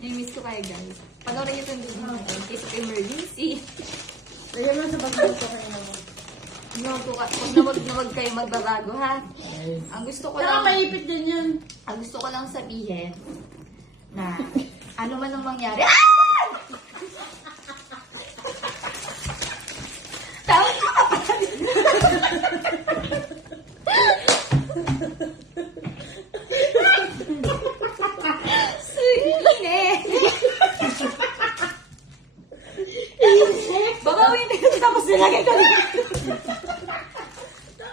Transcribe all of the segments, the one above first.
Namiss ko kayo, guys. Panoorin niyo itong video natin. In case of emergency. Lagyan mo sa bagay ko kayo naman. Huwag kayo magbabago, ha? Ang gusto ko lang... maipit din yun. Ang gusto ko lang sabihin na ano man ang mangyari. Ah! Tama ka pa. Sige. Babawin na yun tapos nilagay ko dito.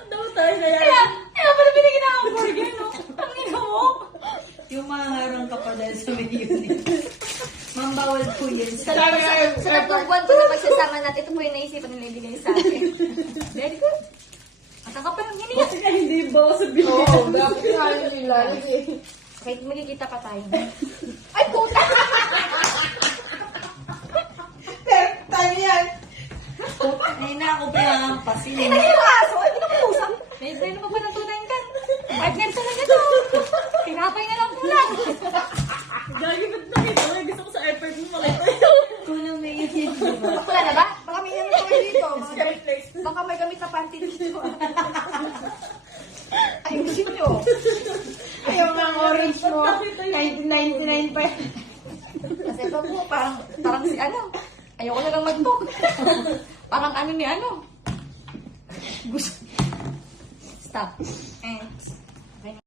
Daw tayo na yan. Kaya pala binigyan ako ng burger, no? Ang ina mo. Yung mga harang ka pa dahil sa may unit. Mambawal po yun. Sa tatlong buwan po na magsasama natin, ito po yung naisipan nila ibigay sa akin. Very good. At ang kapal ng hiniya. Kasi hindi ba sa video? Oo, dapat nga yun nila. Kahit magkikita pa tayo. Ay, puta! Tayo yan. Ay na ako pinangampasin. Ay, naging aso! Ay, pinakusap! Naibay na pa pa ng tunay kan. Partner talaga to. Tinapay na lang kulang. Gagi ba't nakita mo? Gusto ko sa effort mo makita. Kulang na yun yun. Wala na ba? Baka may ano pa dito. Baka may gamit na panty dito. Ayusin nyo. Ayaw nga ang orange mo. 1999 pa yan. Kasi ito po, parang si ano. Ayoko na lang mag-book. Parang ano ni ano. Stop.